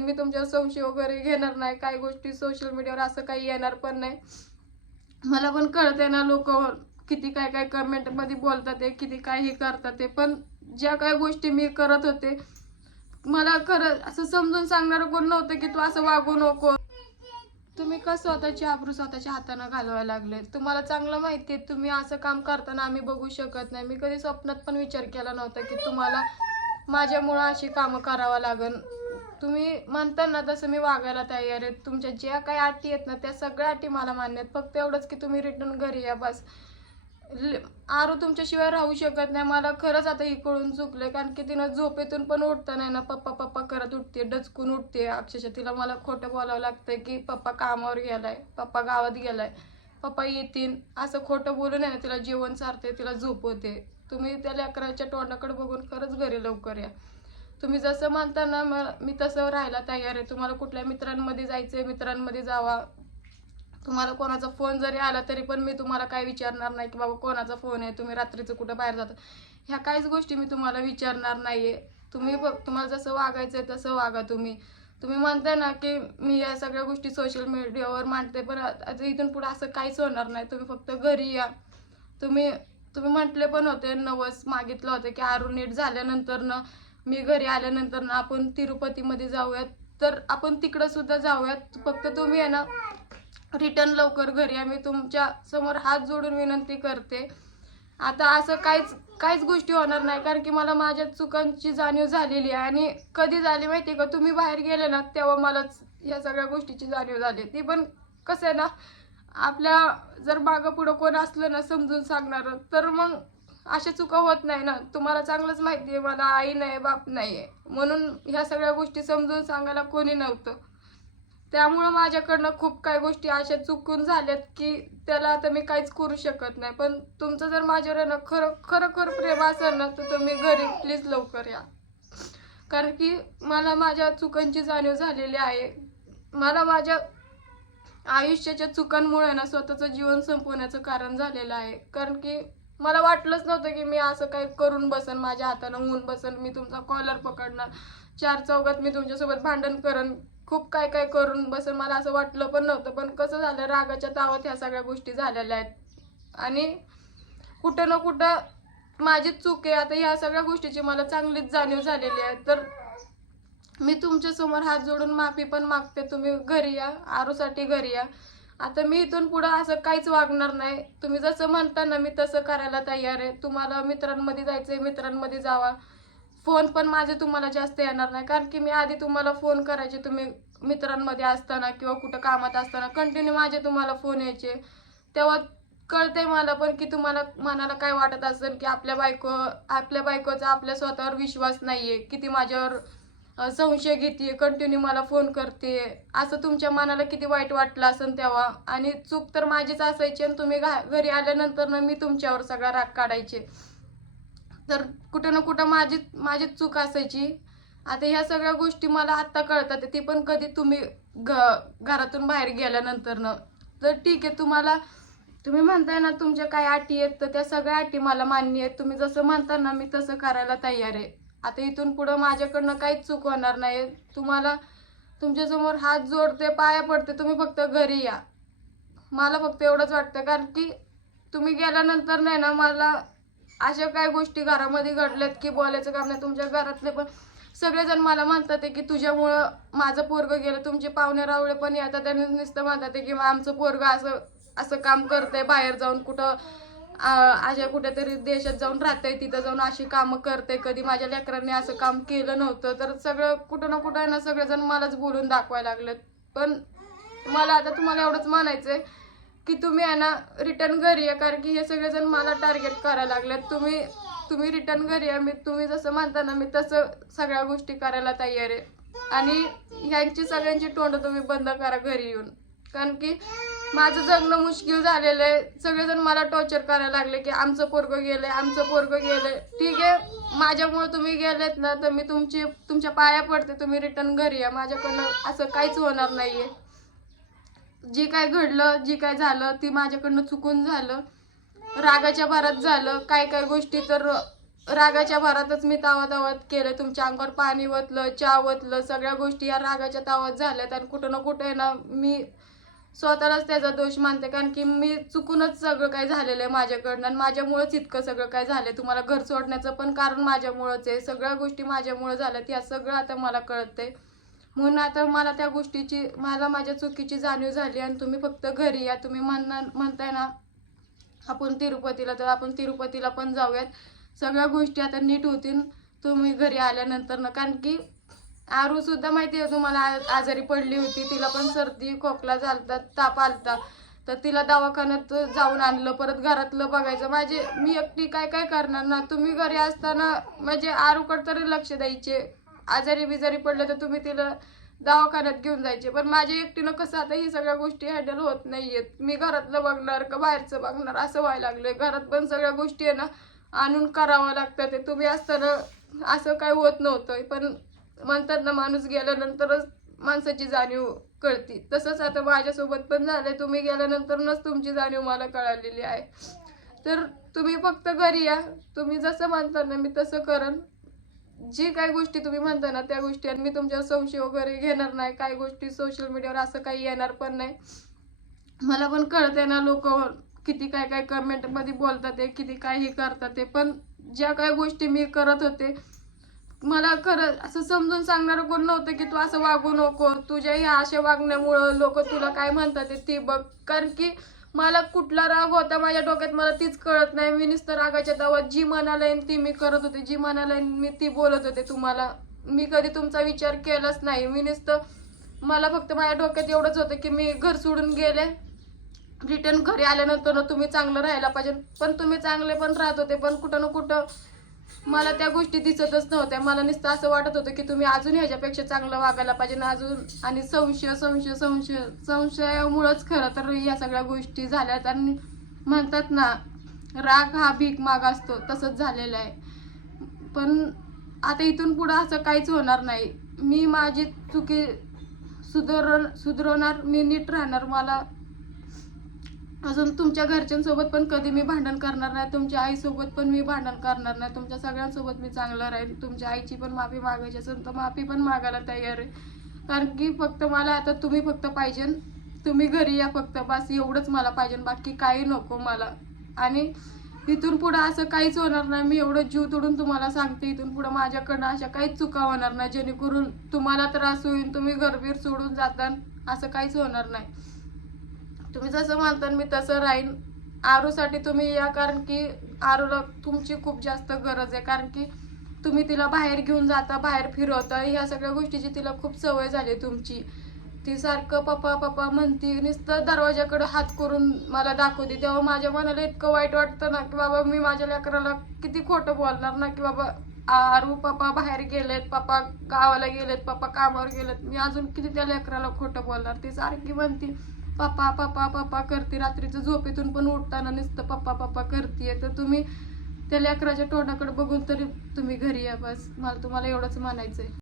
मी तुमच्या संशय वगैरे घेणार नाही काही गोष्टी सोशल मीडियावर असं काही येणार पण नाही. मला पण कळते ना लोक किती काय काय कमेंटमध्ये बोलतात ते किती काय हे करतात ते. पण ज्या काही गोष्टी मी करत होते मला खरं असं समजून सांगणारं कोण नव्हतं की तू असं वागू नको. तुम्ही का स्वतःची आबरू स्वतःच्या हाताने घालवायला लागले? तुम्हाला चांगलं माहिती आहे तुम्ही असं काम करताना आम्ही बघू शकत नाही. मी कधी स्वप्नात पण विचार केला नव्हता की तुम्हाला माझ्यामुळं अशी कामं करावं लागन. तुम्ही म्हणता ना तसं मी वागायला तयार आहे तुमच्या ज्या काही अटी आहेत ना त्या सगळ्या अटी मला मान्य आहेत. फक्त एवढंच की तुम्ही रिटर्न घरी या बस. ल- आरू तुमच्याशिवाय राहू शकत नाही. मला खरंच आता इकडून चुकलं कारण की तिनं झोपेतून पण उठता नाही ना पप्पा पप्पा करत उठते डचकून उठते. अक्षरशः तिला मला खोटं बोलावं लागतंय की पप्पा कामावर गेलाय पप्पा गावात गेलाय पप्पा येतील. असं खोटं बोलून आहे ना तिला जेवण सारते तिला झोपवते तुम्ही त्या लेकराच्या तोंडाकडे बघून खरंच घरी लवकर या. तुम्ही जसं म्हणता ना मग मी तसं राहायला तयार आहे. तुम्हाला कुठल्या मित्रांमध्ये जायचं आहे मित्रांमध्ये जावा. तुम्हाला कोणाचा फोन जरी आला तरी पण मी तुम्हाला काय विचारणार नाही की बाबा कोणाचा फोन आहे तुम्ही रात्रीचं कुठं बाहेर जाता. ह्या काहीच गोष्टी मी तुम्हाला विचारणार नाहीये. तुम्ही तुम्हाला जसं वागायचं आहे तसं वागा तुम्ही. तुम्ही म्हणताय ना की मी या सगळ्या गोष्टी सोशल मीडियावर मांडते पण आता इथून पुढे असं काहीच होणार नाही. तुम्ही फक्त घरी या. तुम्ही तुम्ही म्हटले पण होते नवस मागितलं होतं की आरू नीट झाल्यानंतर ना मी घरी आल्यानंतर ना आपण तिरुपतीमध्ये जाऊयात. तर आपण तिकडं सुद्धा जाऊयात. फक्त तुम्ही आहे ना रिटर्न लवकर घरी. आम्ही मी तुमच्यासमोर हात जोडून विनंती करते. आता असं काहीच काहीच गोष्टी होणार नाही. कारण की मला माझ्या चुकांची जाणीव झालेली आहे. आणि कधी झाली माहिती का? तुम्ही बाहेर गेले ना तेव्हा मलाच या सगळ्या गोष्टीची जाणीव झाली ती पण कसं आहे ना आपल्या जर मागं पुढं कोण असलं ना समजून सांगणार तर मग अशा चुका होत नाही ना. तुम्हाला चांगलंच माहिती आहे मला आई नाही बाप नाही आहे. म्हणून ह्या सगळ्या गोष्टी समजून सांगायला कोणी नव्हतं. त्यामुळं माझ्याकडनं खूप काही गोष्टी अशा चुकून झाल्यात की त्याला आता मी काहीच करू शकत नाही. पण तुमचं जर माझ्यावर आहे ना खरं खरोखर प्रेम असेल ना तर तुम्ही घरी प्लीज लवकर या. कारण की मला माझ्या चुकांची जाणीव झालेली आहे. मला माझ्या आयुष्याच्या चुकांमुळे ना स्वतःचं जीवन संपवण्याचं कारण झालेलं आहे. कारण की मला वाटलंच नव्हतं की मी असं काही करून बसन माझ्या हातानं होऊन बसन मी तुमचा कॉलर पकडणार. चार चौघात मी तुमच्यासोबत भांडण करण खूप काय काय करून बसन मला असं वाटलं पण नव्हतं. पण कसं झालं रागाच्या तावात ह्या सगळ्या गोष्टी झालेल्या आहेत. आणि कुठं ना कुठं माझीच चूक आहे. आता ह्या सगळ्या गोष्टीची मला चांगलीच जाणीव झालेली आहे. तर मी तुमच्यासमोर हात जोडून माफी पण मागते. तुम्ही घरी या आरूसाठी घरी या. आता मी इथून पुढं असं काहीच वागणार नाही. तुम्ही जसं म्हणता ना मी तसं करायला तयार आहे. तुम्हाला मित्रांमध्ये जायचं आहे मित्रांमध्ये जावा. फोन पण माझे तुम्हाला जास्त येणार नाही. कारण की मी आधी तुम्हाला फोन करायचे. तुम्ही मित्रांमध्ये असताना किंवा कुठं कामात असताना कंटिन्यू माझे तुम्हाला फोन यायचे. तेव्हा कळतंय मला पण की तुम्हाला मनाला काय वाटत असेल की आपल्या बायको आपल्या बायकोचा आपल्या स्वतःवर विश्वास नाही आहे किती माझ्यावर संशय घेते कंटिन्यू मला फोन करते असं तुमच्या मनाला किती वाईट वाटलं असेल तेव्हा? आणि चूक तर माझीच असायची आणि तुम्ही घा- घरी आल्यानंतर ना मी तुमच्यावर सगळा राग काढायचे. तर कुठं ना कुठं माझी माझीच चूक असायची. आता ह्या सगळ्या गोष्टी मला आत्ता कळतात ती पण कधी तुम्ही घ घरातून बाहेर गेल्यानंतर ना. तर ठीक आहे तुम्हाला तुम्ही म्हणताय ना तुमच्या काय अटी आहेत तर त्या सगळ्या अटी मला मान्य आहेत. तुम्ही जसं म्हणता ना मी तसं करायला तयार आहे. आता इथून पुढं माझ्याकडनं काहीच चूक होणार नाही. तुम्हाला तुमच्यासमोर हात जोडते पाया पडते तुम्ही फक्त घरी या. मला फक्त एवढंच वाटतं कारण की तुम्ही गेल्यानंतर नाही ना मला अशा काय गोष्टी घरामध्ये घडल्यात की बोलायचं काम नाही. तुमच्या घरातले पण सगळेजण मला म्हणतात आहे की तुझ्यामुळं माझं पोरगं गेलं तुमचे पाहुणे रावळे पण येतात त्यांनी नुसतं म्हणतात आहे की आमचं पोरगं असं असं काम करतंय बाहेर जाऊन कुठं अशा कुठेतरी देशात जाऊन राहते तिथं जाऊन अशी कामं करते कधी माझ्या लेकरांनी असं काम केलं नव्हतं तर सगळं कुठं ना कुठं आहे ना सगळेजण मलाच बोलून दाखवायला लागलेत. पण मला आता तुम्हाला एवढंच म्हणायचंय की तुम्ही आहे ना रिटर्न घरी या कारण की हे सगळेजण मला टार्गेट करायला लागलेत. तुम्ही तुम्ही रिटर्न घरी या मी तुम्ही जसं म्हणता ना मी तसं सगळ्या गोष्टी करायला तयार आहे. आणि ह्यांची सगळ्यांची तोंड तुम्ही बंद करा घरी येऊन. कारण की माझं जगणं मुश्किल झालेलं आहे. सगळेजण मला टॉर्चर करायला लागले की आमचं पोरगं गेलंय आमचं पोरगं गेलंय. ठीक आहे? माझ्यामुळे तुम्ही गेलेत ना तर मी तुमची तुमच्या पाया पडते. तुम्ही रिटर्न घरी या. माझ्याकडनं असं काहीच होणार नाहीये. जे काय घडलं जे काय झालं ती माझ्याकडनं चुकून झालं. रागाच्या भरात झालं. काय काय गोष्टी तर रागाच्या भरातच मी तावा तावात केलं. तुमच्या अंगावर पाणी ओतलं चहा ओतलं. सगळ्या गोष्टी या रागाच्या तावात झाल्यात. आणि कुठं ना कुठं ना मी स्वतःलाच त्याचा दोष मानते कारण की मी चुकूनच सगळं काय झालेलं आहे माझ्याकडनं आणि माझ्यामुळंच इतकं सगळं काय झालं तुम्हाला घर सोडण्याचं पण कारण माझ्यामुळंच आहे. सगळ्या गोष्टी माझ्यामुळं झाल्यात या सगळं आता मला कळतंय. म्हणून आता मला त्या गोष्टीची मला माझ्या चुकीची जाणीव झाली आणि तुम्ही फक्त घरी या. तुम्ही म्हणणार म्हणताय ना आपण तिरुपतीला तर आपण तिरुपतीला पण जाऊयात. सगळ्या गोष्टी आता नीट होतील. तुम्ही घरी आल्यानंतर ना कारण की आरू सुद्धा माहिती आहे तुम्हाला आ- आजारी पडली होती तिला पण सर्दी खोकला झालता ताप आलता. तर तिला दवाखान्यात जाऊन आणलं परत घरातलं बघायचं. माझे मी एकटी काय काय करणार ना? तुम्ही घरी असताना म्हणजे आरूकडे तरी लक्ष द्यायचे. आजारी बिजारी पडले तर तुम्ही तिला दवाखान्यात घेऊन जायचे. पण माझ्या एकटीनं कसं आता ही सगळ्या गोष्टी हँडल होत नाहीयेत. मी घरातलं बघणार का बाहेरचं बघणार? असं व्हायला लागलंय. घरात पण सगळ्या गोष्टी आहे ना आणून करावं लागतं ते. तुम्ही असताना असं काय होत नव्हतं. पण म्हणतात ना माणूस गेल्यानंतरच माणसाची जाणीव कळती. तसंच आता माझ्यासोबत पण झालंय. तुम्ही गेल्यानंतरच तुमची जाणीव मला कळालेली आहे. तर तुम्ही फक्त घरी या. तुम्ही जसं म्हणता ना मी तसं करन. जी काय गोष्टी तुम्ही म्हणता ना त्या गोष्टी आणि मी तुमच्यावर संशय वगैरे घेणार नाही. काही गोष्टी सोशल मीडियावर असं काही येणार पण नाही. मला पण कळतंय ना लोक किती काय काय कमेंटमध्ये बोलतात ते किती काय हे करतात ते. पण ज्या काय गोष्टी मी करत होते मला खरं असं समजून सांगणारं कोण नव्हतं की तू असं वागू नको. तुझ्या ह्या अशा वागण्यामुळं लोक तुला काय म्हणतात ते ती बघ. कारण की मला कुठला राग होता माझ्या डोक्यात मला तीच कळत नाही. मी नुसतं रागाच्या दावात जी मनाला येईन ती मी करत होते. जी मनाला येईन मी ती बोलत होते तुम्हाला. मी कधी तुमचा विचार केलाच नाही. मी नुसतं मला फक्त माझ्या डोक्यात एवढंच होतं की मी घर सोडून गेले. रिटर्न घरी आल्यानंतर ना तुम्ही चांगलं राहायला पाहिजे. पण तुम्ही चांगले पण राहत होते पण कुठं ना कुठं मला त्या गोष्टी दिसतच नव्हत्या. मला नुसतं असं वाटत होतं की तुम्ही अजून ह्याच्यापेक्षा चांगलं वागायला पाहिजे ना अजून आणि संशय संशय संशय संशयामुळंच खरं तर या सगळ्या गोष्टी झाल्या तर म्हणतात ना राग हा भीक माग असतो. तसंच झालेलं आहे. पण आता इथून पुढं असं काहीच होणार नाही. मी माझी चुकी सुधर सुधरवणार मी नीट राहणार. मला अजून तुमच्या घरच्यांसोबत पण कधी मी भांडण करणार नाही तुमच्या आईसोबत पण मी भांडण करणार नाही तुमच्या सगळ्यांसोबत मी चांगलं राहील तुमच्या आईची पण माफी मागायची असेल तर माफी पण मागायला तयार आहे. कारण की फक्त मला आता तुम्ही फक्त पाहिजे तुम्ही घरी या फक्त बस एवढंच मला पाहिजे बाकी काही नको मला. आणि इथून पुढं असं काहीच होणार नाही मी एवढं जीव तोडून तुम्हाला सांगते इथून पुढं माझ्याकडनं अशा काहीच चुका होणार नाही जेणेकरून तुम्हाला त्रास होईल तुम्ही घरबीर सोडून जातान असं काहीच होणार नाही. तुम्ही जसं म्हणता मी तसं राहीन. आरूसाठी तुम्ही या कारण की आरूला तुमची खूप जास्त गरज आहे. कारण की तुम्ही तिला बाहेर घेऊन जाता बाहेर फिरवता. ह्या सगळ्या गोष्टीची तिला खूप सवय झाली तुमची. ती सारखं पप्पा पप्पा म्हणती नुसतं दरवाजाकडे हात करून मला दाखवते तेव्हा माझ्या मनाला इतकं वाईट वाटतं ना की बाबा मी माझ्या लेकराला किती खोटं बोलणार ना की बाबा आरू पप्पा बाहेर गेलेत पप्पा गावाला गेलेत पप्पा कामावर गेलेत. मी अजून किती त्या लेकराला खोटं बोलणार? ती सारखी म्हणती पप्पा पप्पा पप्पा करते. रात्रीचं झोपेतून पण उठताना नुसतं पप्पा पप्पा करते तर तुम्ही त्या लेकराच्या तोंडाकडे बघून तरी तुम्ही घरी या बस. मला तुम्हाला एवढंच म्हणायचं आहे